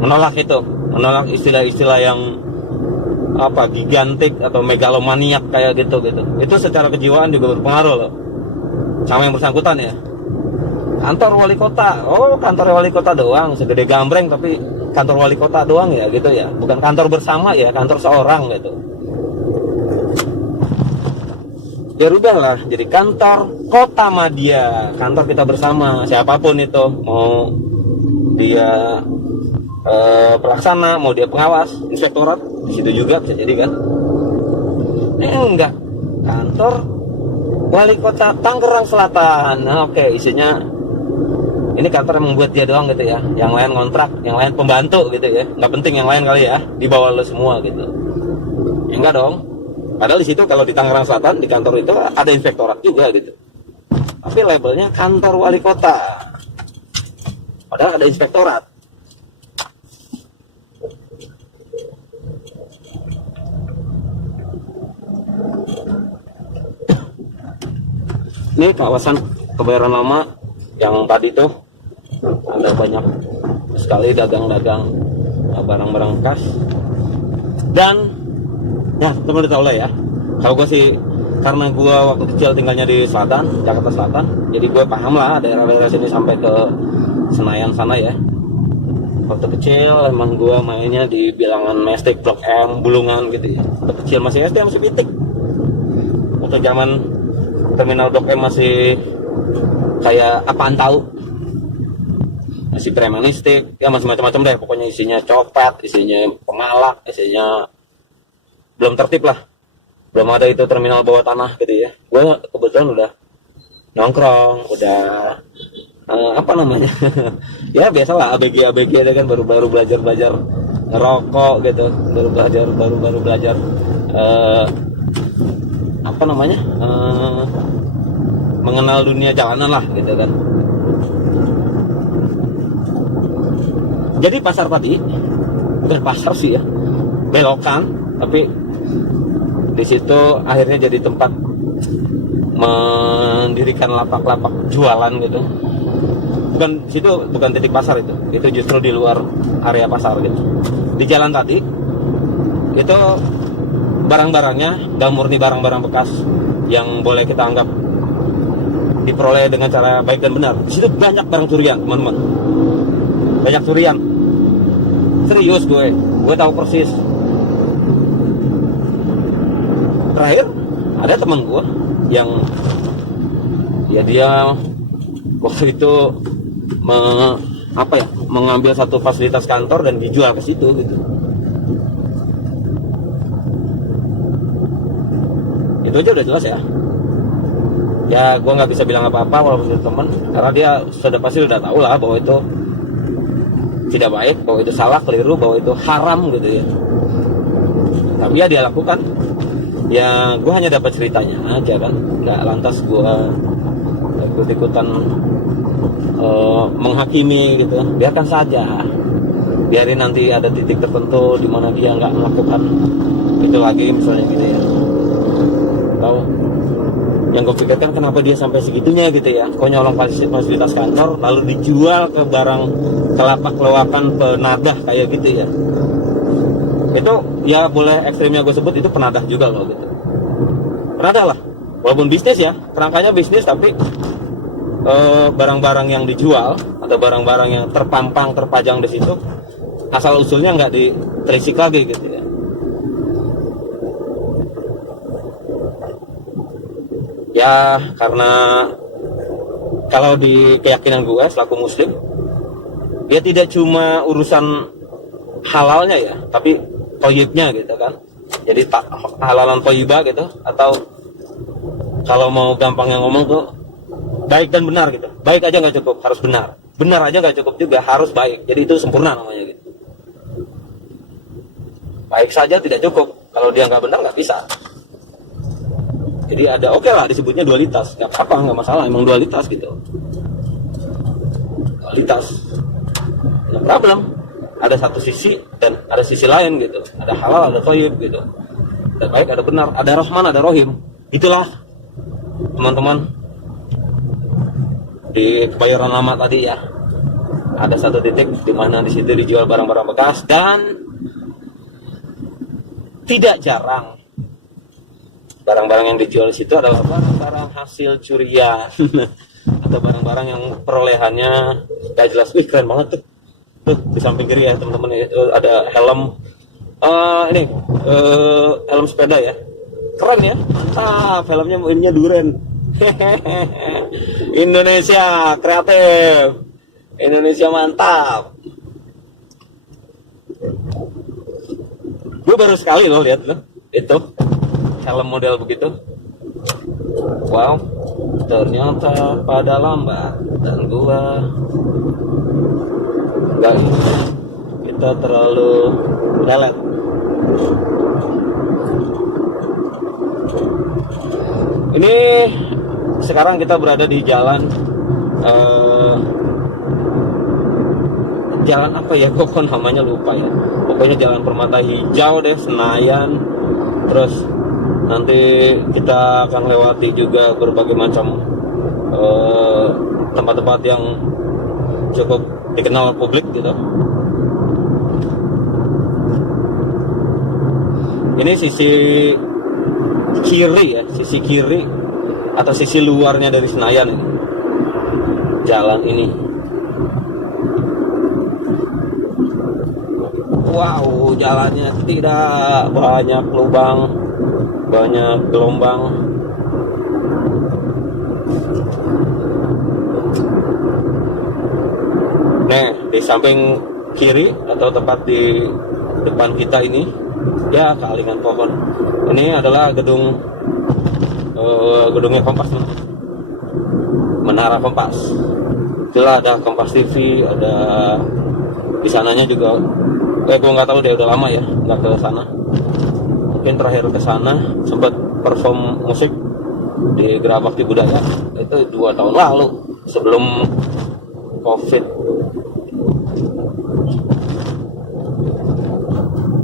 menolak itu, menolak istilah-istilah yang apa gigantik atau megalomaniak kayak gitu. Itu secara kejiwaan juga berpengaruh loh sama yang bersangkutan ya. Kantor wali kota, oh kantor wali kota doang, segede gambreng tapi kantor wali kota doang ya gitu ya, bukan kantor bersama ya, kantor seorang gitu. Ya udah lah, jadi kantor Kota Madya, kantor kita bersama, siapapun itu, mau dia pelaksana, mau dia pengawas, inspektorat, di situ juga bisa jadi kan? Enggak, kantor Wali Kota Tangerang Selatan. Nah, oke, isinya ini kantor emang buat dia doang gitu ya, yang lain ngontrak, yang lain pembantu gitu ya, nggak penting yang lain kali ya, di bawah lo semua gitu. Enggak dong, padahal di situ kalau di Tangerang Selatan di kantor itu ada inspektorat juga gitu, tapi labelnya kantor wali kota, padahal ada inspektorat. Ini kawasan Kebayoran Lama yang tadi tuh ada banyak sekali dagang-dagang barang-barang bekas. Dan ya teman-teman udah tahu lah ya, kalau gue sih karena gue waktu kecil tinggalnya di selatan, Jakarta Selatan, jadi gue paham lah daerah-daerah sini sampai ke Senayan sana ya. Waktu kecil emang gue mainnya di bilangan Mestik, Blok M, Bulungan gitu ya. Waktu kecil masih SD, masih pitik. Waktu zaman terminal Blok M masih kayak apaan tahu, masih premanistik ya, masih macam-macam deh pokoknya, isinya copet, isinya pemalak, isinya belum tertib lah, belum ada itu terminal bawah tanah gitu ya. Gue kebetulan udah nongkrong, udah apa namanya ya biasalah ABG itu kan, baru belajar ngerokok gitu, baru belajar apa namanya mengenal dunia jalanan lah gitu kan. Jadi pasar tadi bukan pasar sih ya, belokan, tapi di situ akhirnya jadi tempat mendirikan lapak-lapak jualan gitu. Bukan titik pasar itu justru di luar area pasar gitu. Di jalan tadi itu barang-barangnya gak murni barang-barang bekas yang boleh kita anggap diperoleh dengan cara baik dan benar. Di situ banyak barang curian, teman-teman. Banyak curian. Serius gue tahu persis. Terakhir ada teman gue yang ya dia waktu itu mengambil satu fasilitas kantor dan dijual ke situ gitu. Itu aja udah jelas ya. Ya gue nggak bisa bilang apa-apa walaupun itu teman, karena dia sudah pasti udah tahu lah bahwa itu tidak baik, bahwa itu salah, keliru, bahwa itu haram gitu ya. Tapi ya dia lakukan. Ya gue hanya dapat ceritanya aja kan, nggak lantas gue ikut-ikutan menghakimi gitu. Biarkan saja, biarin nanti ada titik tertentu di mana dia nggak melakukan itu lagi misalnya gitu ya. Tahu yang gue pikirkan kenapa dia sampai segitunya gitu ya, kok nyolong fasilitas kantor lalu dijual ke lapak lewakan penadah kayak gitu ya. Itu ya boleh ekstrimnya gue sebut itu penadah juga loh gitu, penadah lah, walaupun bisnis ya, kerangkanya bisnis, tapi barang-barang yang dijual atau barang-barang yang terpajang di situ asal usulnya nggak ditelisik lagi gitu ya. Ya karena kalau di keyakinan gue selaku muslim, dia tidak cuma urusan halalnya ya, tapi toyibnya gitu kan. Jadi halalan toyibah gitu, atau kalau mau gampang yang ngomong tuh baik dan benar gitu. Baik aja nggak cukup, harus benar. Benar aja nggak cukup juga, harus baik. Jadi itu sempurna namanya gitu. Baik saja tidak cukup, kalau dia nggak benar nggak bisa. Jadi ada oke lah disebutnya dualitas, nggak apa-apa, nggak masalah, emang dualitas gitu. Dualitas, no problem. Ada satu sisi dan ada sisi lain gitu. Ada halal, ada thayyib gitu. Ada baik, ada benar, ada rahman, ada rohim. Itulah teman-teman di Kebayoran Lama tadi ya. Ada satu titik di mana di situ dijual barang-barang bekas, dan tidak jarang barang-barang yang dijual di situ adalah barang-barang hasil curian atau barang-barang yang perolehannya gak jelas. Wih keren banget tuh. Tuh di samping kiri ya teman-teman, itu ada helm helm sepeda ya, keren ya, mantap. Helmnya ininya duren. Indonesia kreatif, Indonesia mantap. Gue baru sekali loh lihat loh itu helm model begitu. Wow, ternyata pada lambat dan gua nggak ingin kita terlalu lelet. Ini sekarang kita berada di jalan jalan apa ya, kok namanya lupa ya, pokoknya jalan Permata Hijau deh, Senayan. Terus nanti kita akan lewati juga berbagai macam tempat-tempat yang cukup dikenal publik gitu. Ini sisi kiri ya, sisi kiri atau sisi luarnya dari Senayan ini, jalan ini. Wow, jalannya tidak banyak lubang, banyak gelombang. Nah, di samping kiri atau tepat di depan kita ini, ya kealingan pohon. Ini adalah gedungnya Kompas, Menara Kompas. Itulah ada Kompas TV, ada di sananya juga. Gue nggak tahu deh, udah lama ya nggak ke sana. Mungkin terakhir ke sana sempat perform musik di Gerabak Bakti Budaya itu 2 tahun lalu sebelum COVID.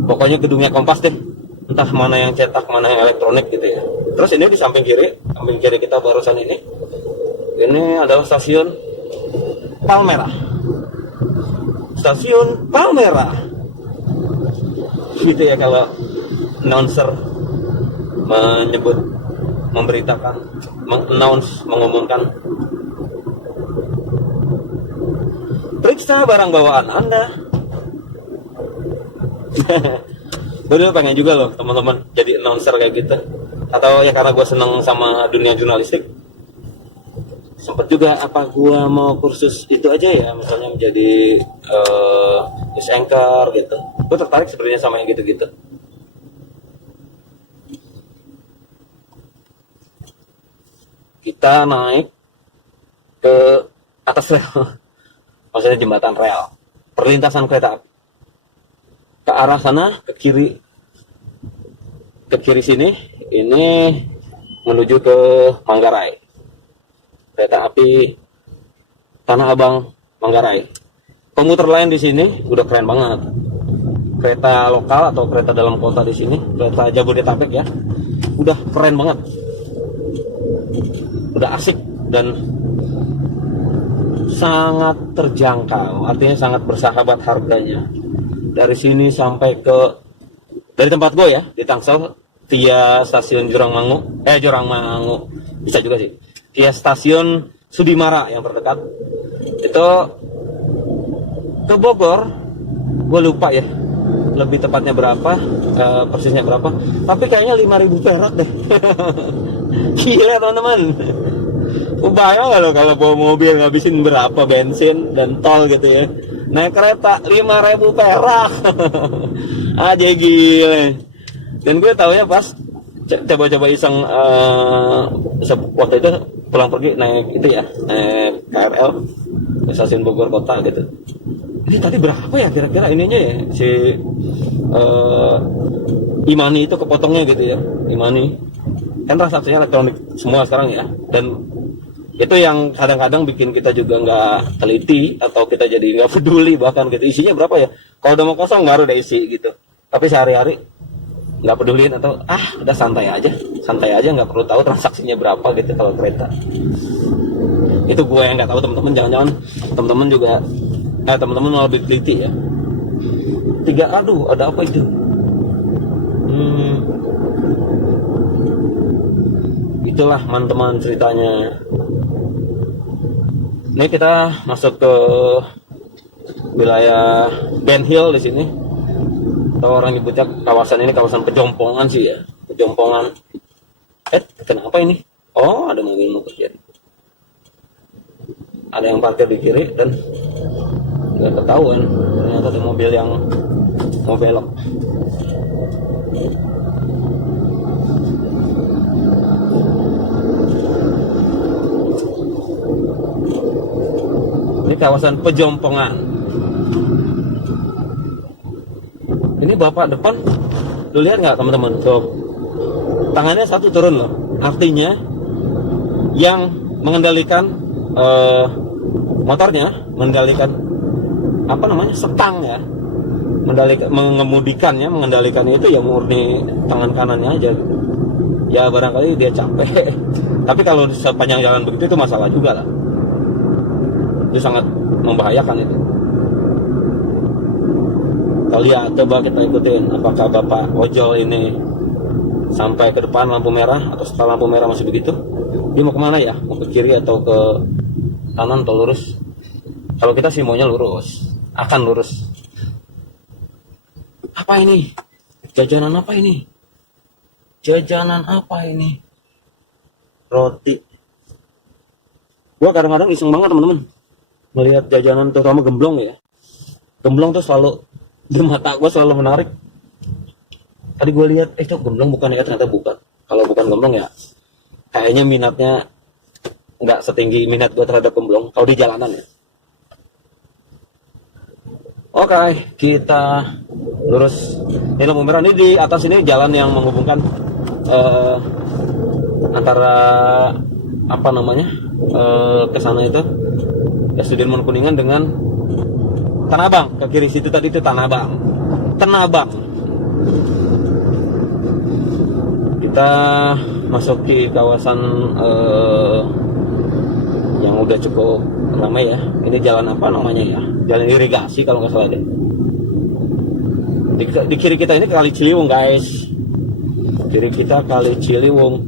Pokoknya gedungnya Kompas deh, entah mana yang cetak mana yang elektronik gitu ya. Terus ini di samping kiri kita barusan ini adalah stasiun Palmerah. Stasiun Palmerah gitu ya kalau announcer menyebut, memberitakan, mengumumkan. Periksa barang bawaan Anda. Gue dulu pengen juga loh teman-teman jadi announcer kayak gitu. Atau ya karena gue seneng sama dunia jurnalistik, sempet juga apa gue mau kursus itu aja ya, misalnya menjadi news anchor gitu. Gue tertarik sebenarnya sama yang gitu-gitu. Kita naik ke atas rel, maksudnya jembatan rel, perlintasan kereta api. Ke arah sana, ke kiri sini, ini menuju ke Manggarai. Kereta api Tanah Abang Manggarai. Komuter lain di sini udah keren banget. Kereta lokal atau kereta dalam kota di sini, kereta Jabodetabek ya, udah keren banget. Udah asik dan sangat terjangkau, artinya sangat bersahabat harganya. Dari sini sampai dari tempat gue ya di Tangsel via stasiun Jurangmangu bisa juga sih, via stasiun Sudimara yang terdekat itu ke Bogor. Gue lupa ya lebih tepatnya berapa, persisnya berapa, tapi kayaknya 5.000 perak deh. Gila teman-teman, bayang gak lo kalau bawa mobil ngabisin berapa bensin dan tol gitu ya, naik kereta 5.000 perak. Aja gila. Dan gue taunya pas coba-coba iseng waktu itu pulang pergi naik itu ya, naik KRL ke stasiun Bogor kota gitu. Ini tadi berapa ya kira-kira ininya ya, si Imani itu kepotongnya gitu ya. Imani kan transaksinya elektronik semua sekarang ya, dan itu yang kadang-kadang bikin kita juga nggak teliti atau kita jadi nggak peduli bahkan gitu isinya berapa ya. Kalau udah mau kosong baru udah isi gitu, tapi sehari-hari nggak peduliin atau udah santai aja nggak perlu tahu transaksinya berapa gitu. Kalau kereta itu gue yang nggak tahu, teman-teman jangan-jangan teman-teman juga teman-teman malah lebih teliti ya. Ada apa itu? Itulah teman-teman ceritanya. Ini kita masuk ke wilayah Ben Hill di sini. Atau orang nyebutnya kawasan ini kawasan Pejompongan sih ya, Pejompongan. Kenapa ini? Oh, ada mobil mau kerja. Ada yang parkir di kiri dan nggak ketahuan. Ternyata ada mobil yang mau belok. kawasan Pejompongan. Ini bapak depan, lu lihat nggak teman-teman? Tuh, tangannya satu turun loh. Artinya yang mengendalikan motornya, mengendalikan apa namanya, setang ya, mengendalikannya itu ya murni tangan kanannya aja gitu. Ya barangkali dia capek. Tapi kalau sepanjang jalan begitu itu masalah juga lah. Itu sangat membahayakan itu. Kita lihat, coba kita ikutin apakah bapak ojol ini sampai ke depan lampu merah atau setelah lampu merah masih begitu. Dia mau kemana ya? Mau ke kiri atau ke kanan atau lurus? Kalau kita sih maunya lurus, akan lurus. Apa ini? Jajanan apa ini? Jajanan apa ini? Roti. Gua kadang-kadang iseng banget teman-teman melihat jajanan terutama gemblong ya. Gemblong tuh selalu di mata gua selalu menarik. Tadi gue lihat, itu gemblong bukan ya, ternyata bukan. Kalau bukan gemblong ya, kayaknya minatnya nggak setinggi minat gue terhadap gemblong. Kalau di jalanan ya. Oke, kita lurus. Ini lampu merah. Ini di atas ini jalan yang menghubungkan antara apa namanya ke sana itu ya Sudirman Kuningan dengan Tanah Abang. Ke kiri situ tadi itu Tanah Abang. Kita masuki kawasan yang udah cukup ramai ya. Ini jalan apa namanya ya? Jalan irigasi kalau nggak salah deh. Di kiri kita ini Kali Ciliwung guys. Kiri kita Kali Ciliwung.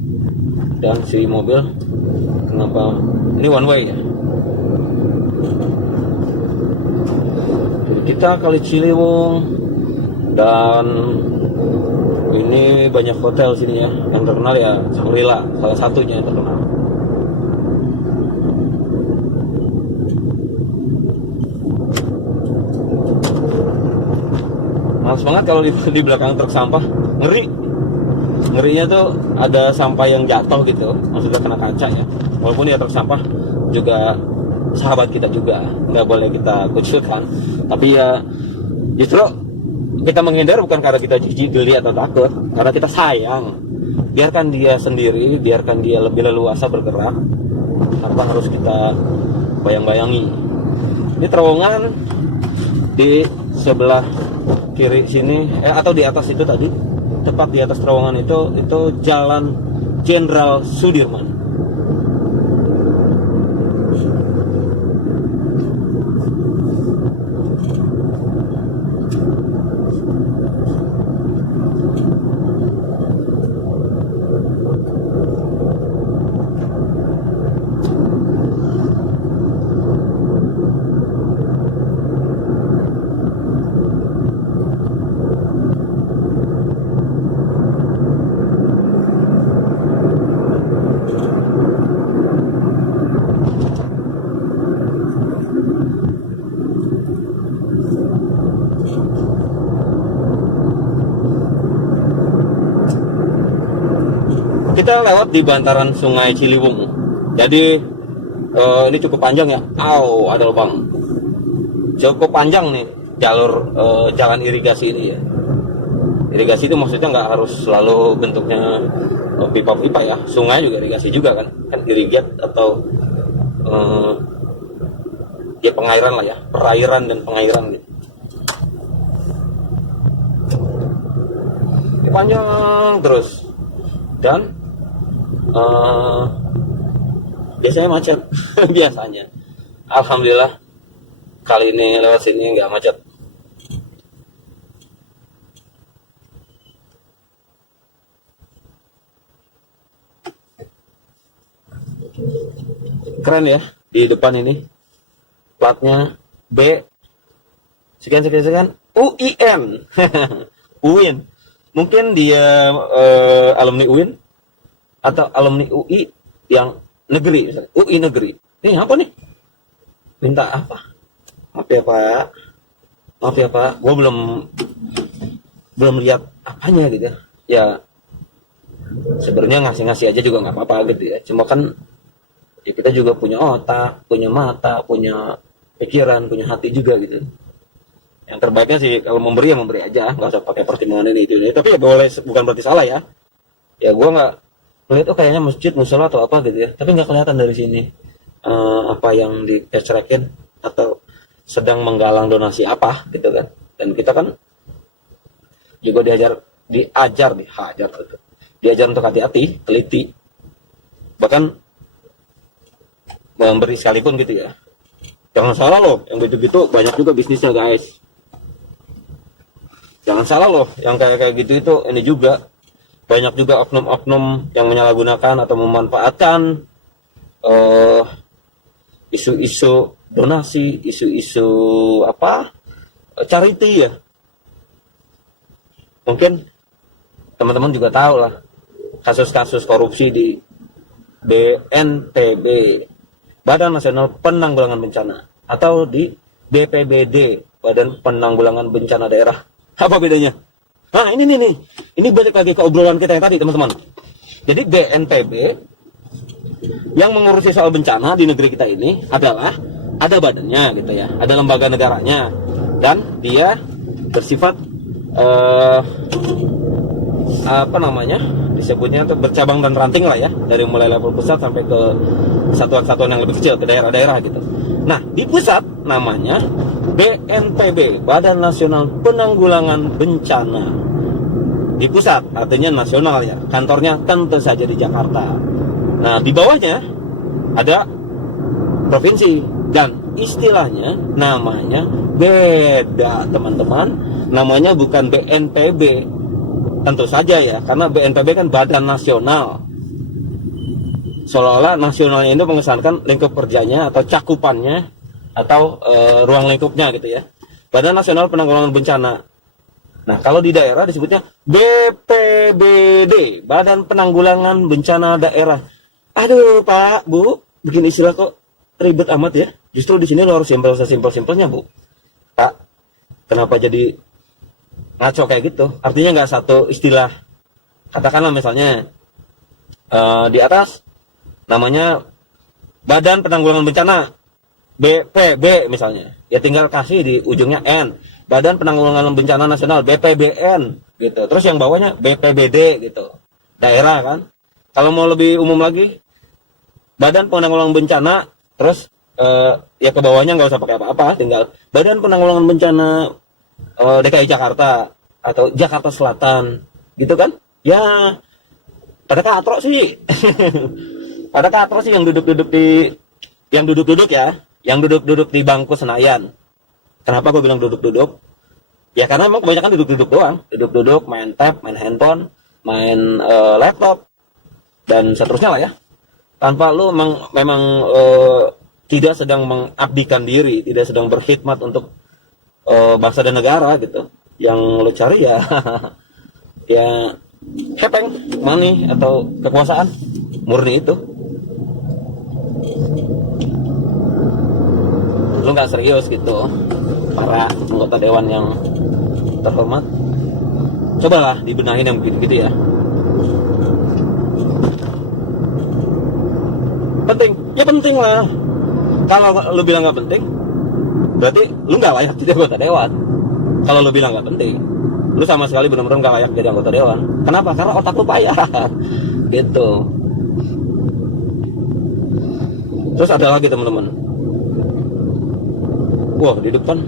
Dan si mobil kenapa? Ini one way ya. Kiri kita Kali Ciliwung. Dan ini banyak hotel sini ya. Yang terkenal ya Shangri-La, salah satunya yang terkenal. Males banget kalau di belakang truk sampah, ngerinya tuh ada sampah yang jatuh gitu, maksudnya kena kaca ya. Walaupun ya truk sampah juga sahabat kita juga, nggak boleh kita kucilkan. Tapi ya justru kita menghindar bukan karena kita jijik, geli atau takut, karena kita sayang. Biarkan dia sendiri, biarkan dia lebih leluasa bergerak tanpa harus kita bayang-bayangi. Ini terowongan di sebelah kiri sini atau di atas itu tadi, tepat di atas terowongan itu Jalan Jenderal Sudirman. Kita lewat di bantaran Sungai Ciliwung. Jadi ini cukup panjang ya. Ada lubang. Cukup panjang nih jalur jalan irigasi ini ya. Irigasi itu maksudnya nggak harus selalu bentuknya pipa-pipa ya. Sungai juga irigasi juga kan irigate atau ya pengairan lah ya, perairan dan pengairan gitu. Ini panjang terus dan biasanya macet. Biasanya alhamdulillah kali ini lewat sini nggak macet. Keren ya, di depan ini platnya B sekian UIN. UIN mungkin dia alumni UIN atau alumni UI yang negeri, misalnya UI negeri. Ini apa nih? Minta apa? Maaf ya Pak, gue belum lihat apanya gitu ya. Ya sebenarnya ngasih aja juga nggak apa-apa gitu ya. Cuma kan ya kita juga punya otak, punya mata, punya pikiran, punya hati juga gitu. Yang terbaiknya sih kalau memberi ya memberi aja, nggak usah pakai pertimbangan ini itu. Tapi ya boleh, bukan berarti salah ya. Ya gue nggak melihat kayaknya masjid, musola atau apa gitu ya. Tapi nggak kelihatan dari sini apa yang dicecerekin atau sedang menggalang donasi apa gitu kan. Dan kita kan juga diajar untuk hati-hati, teliti, bahkan memberi sekalipun gitu ya. Jangan salah loh, yang gitu-gitu banyak juga bisnisnya guys. Jangan salah loh, yang kayak gitu itu ini juga banyak juga oknum-oknum yang menyalahgunakan atau memanfaatkan isu-isu donasi, isu-isu charity ya. Mungkin teman-teman juga tahu lah kasus-kasus korupsi di BNPB, Badan Nasional Penanggulangan Bencana, atau di BPBD, Badan Penanggulangan Bencana Daerah. Apa bedanya? Nah ini balik lagi ke obrolan kita yang tadi teman-teman. Jadi BNPB yang mengurusi soal bencana di negeri kita ini adalah ada badannya gitu ya, ada lembaga negaranya, dan dia bersifat disebutnya itu bercabang dan ranting lah ya, dari mulai level pusat sampai ke satuan-satuan yang lebih kecil, ke daerah-daerah gitu. Nah di pusat namanya BNPB, Badan Nasional Penanggulangan Bencana. Di pusat artinya nasional ya, kantornya tentu saja di Jakarta. Nah di bawahnya ada provinsi, dan istilahnya namanya beda teman-teman, namanya bukan BNPB. Tentu saja ya, karena BNPB kan badan nasional, seolah-olah nasionalnya itu mengesankan lingkup kerjanya atau cakupannya atau ruang lingkupnya gitu ya, Badan Nasional Penanggulangan Bencana. Nah kalau di daerah disebutnya BPBD, Badan Penanggulangan Bencana Daerah. Aduh Pak, Bu, bikin istilah kok ribet amat ya. Justru di sini lo harus simpel-simpelnya Bu. Pak, kenapa jadi ngaco kayak gitu? Artinya nggak satu istilah. Katakanlah misalnya di atas namanya Badan Penanggulangan Bencana BPB misalnya, ya tinggal kasih di ujungnya N, Badan Penanggulangan Bencana Nasional BPBN gitu. Terus yang bawahnya BPBD gitu, daerah kan. Kalau mau lebih umum lagi, Badan Penanggulangan Bencana, terus ya ke bawahnya nggak usah pakai apa-apa, tinggal Badan Penanggulangan Bencana DKI Jakarta atau Jakarta Selatan gitu kan. Ya pada katrok sih pada katrok sih yang duduk-duduk di bangku Senayan. Kenapa gue bilang duduk-duduk? Ya karena emang kebanyakan duduk-duduk doang, duduk-duduk main tab, main handphone, main laptop dan seterusnya lah ya, tanpa lu memang tidak sedang mengabdikan diri, tidak sedang berkhidmat untuk bangsa dan negara gitu. Yang lo cari ya ya hepeng, money atau kekuasaan murni itu. Lu nggak serius gitu, para anggota dewan yang terhormat. Cobalah dibenahin yang begitu-gitu ya. Penting, ya penting lah. Kalau lu bilang nggak penting, berarti lu nggak layak jadi anggota dewan. Kalau lu bilang nggak penting, lu sama sekali benar-benar nggak layak jadi anggota dewan. Kenapa? Karena otak lu payah gitu. Terus ada lagi teman-teman, wah di depan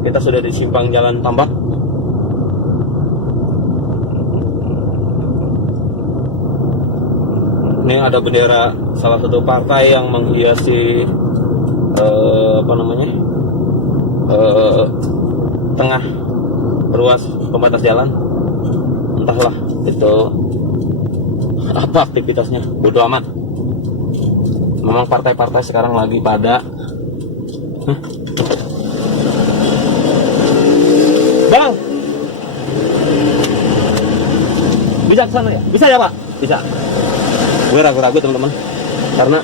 kita sudah di simpang Jalan Tambak. Ini ada bendera salah satu partai yang menghiasi tengah ruas pembatas jalan. Entahlah itu apa aktivitasnya, bodo amat. Memang partai-partai sekarang lagi pada Bang, bisa ke sana ya? Bisa ya Pak? Bisa. Gue ragu-ragu teman-teman, karena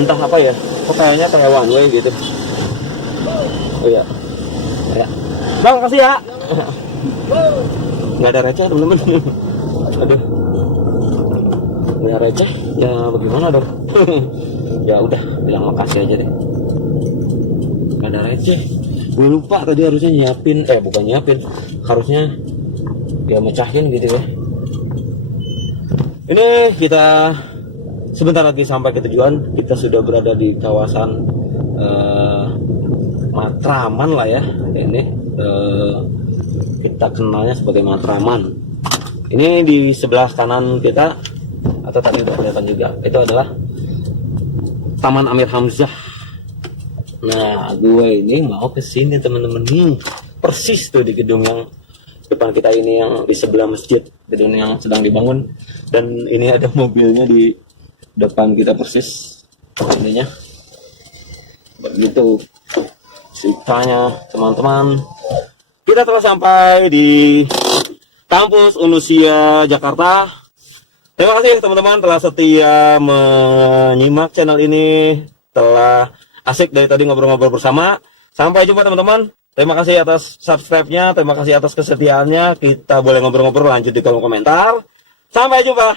entah apa ya, kok kayaknya kayak one way gitu. Oh iya ya. Bang, kasih ya. Nggak ada receh teman-teman. Aduh, nggak receh ya, bagaimana dong. ya udah bilang makasih aja deh. Gak ada receh. Gue lupa tadi harusnya nyiapin, bukan nyiapin, harusnya ya mecahin gitu ya. Ini kita sebentar lagi sampai ke tujuan. Kita sudah berada di kawasan Matraman lah ya. Ini kita kenalnya sebagai Matraman. Ini di sebelah kanan kita, atau tadi udah kelihatan juga, itu adalah Taman Amir Hamzah. Nah, gue ini mau ke sini teman-teman nih, persis tuh di gedung yang depan kita ini, yang di sebelah masjid, gedung yang sedang dibangun. Dan ini ada mobilnya di depan kita persis, ininya. Begitu ceritanya teman-teman. Kita telah sampai di kampus Unusia Jakarta. Terima kasih teman-teman telah setia menyimak channel ini, telah asik dari tadi ngobrol-ngobrol bersama. Sampai jumpa teman-teman. Terima kasih atas subscribe-nya, terima kasih atas kesetiaannya. Kita boleh ngobrol-ngobrol lanjut di kolom komentar. Sampai jumpa.